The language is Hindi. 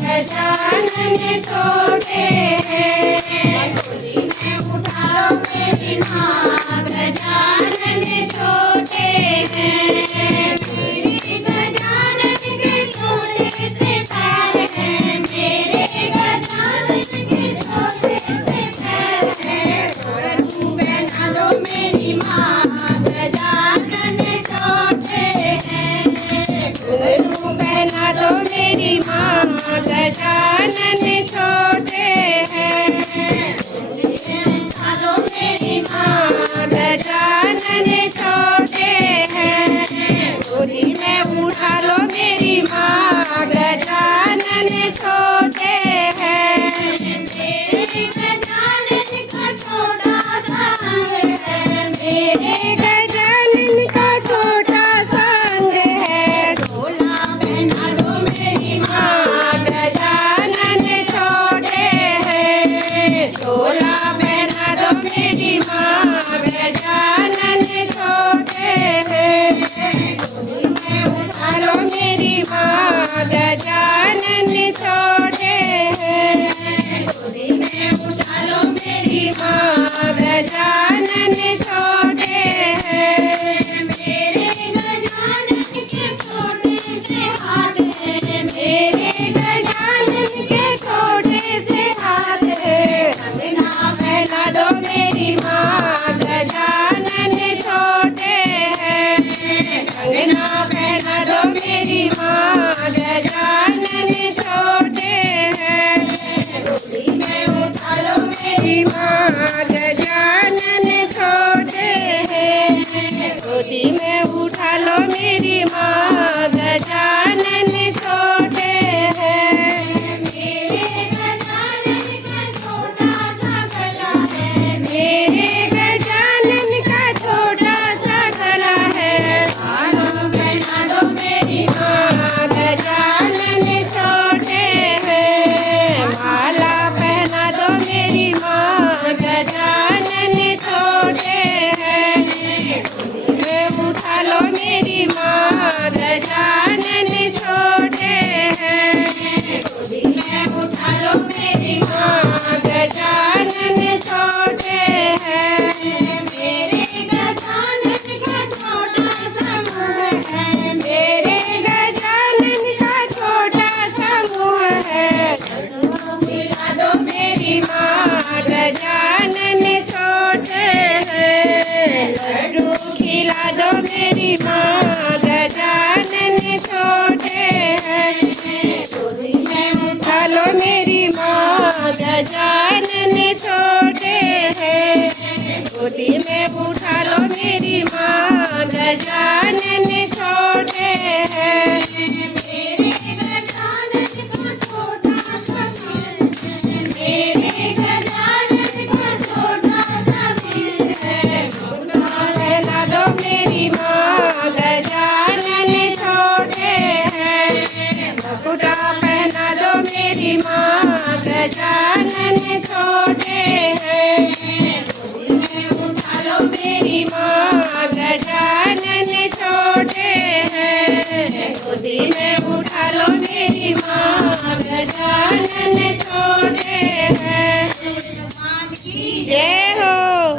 गजानन छोटे हैं। गोदी में उठा लो मेरी माँ, गजानन छोटे हैं। मेरे गजानन के छोटे से पैर हैं, मेरे गजानन के छोटे से पैर हैं। घुंघरू पहना लो मेरी माँ, गजानन छोटे हैं। घुंघरू पहना दो मेरी माँ, गजानन छोटे हैं। उठा लो मेरी माँ, गजानन छोटे हैं। गोदी में उठा लो मेरी माँ, गजानन छोटे हैं। मेरे गजानन का छोटा सा अंग है, मेरे गजानन का छोटा सा अंग है। झोला पहना दो मेरी माँ, गजानन छोटे हैं। झोला पहना दो मेरी माँ, गजानन छोटे हैं। गोदी में उठा लो मेरी माँ, गजानन छोटे हैं। गोदी में उठा लो मेरी माँ, गजानन छोटे हैं। मेरे गजानन के छोटे से हाथ हैं, मेरे गजानन के छोटे से हाथ हैं। कंगना पहना दो मेरी माँ, गजानन छोटे हैं। कंगना पहना दो मेरी माँ, गजानन छोटे हैं। गोदी में उठा लो मेरी माँ, गजानन छोटे हैं। गोदी में उठा लो मेरी माँ, गजानन छोटे हैं। मेरे गजानन का छोटा सा गला है, मेरे गजानन का छोटा सा गला है। माला पहना दो मेरी माँ, गजानन छोटे हैं। माला पहना दो मेरी माँ, गजानन छोटे हैं। गोदी में उठा लो मेरी माँ, गजानन छोटे हैं। गोदी में उठा लो मेरी माँ, गजानन छोटे हैं। मेरे गजानन का छोटा सा मुँह है, मेरे गजानन का छोटा सा मुँह है। खिला दो मेरी माँ, गजानन छोटे हैं। लड्डू खिला दो मेरी माँ, गजानन छोटे हैं। गोदी में उठा लो मेरी माँ, गजानन छोटे हैं। गोदी में उठा लो मेरी माँ, गजानन छोटे हैं। मेरे गजानन का छोटा सा सिर, मेरे गजानन का छोटा सा सिर है। मुकुटा पहना दो मेरी माँ, गजानन छोटे हैं। मुकुटा पहना दो मेरी माँ, गजानन छोटे हैं। गोदी में उठा लो मेरी माँ, गजानन छोटे हैं। गोदी में उठा लो मेरी माँ, गजानन छोटे हैं। जय हो।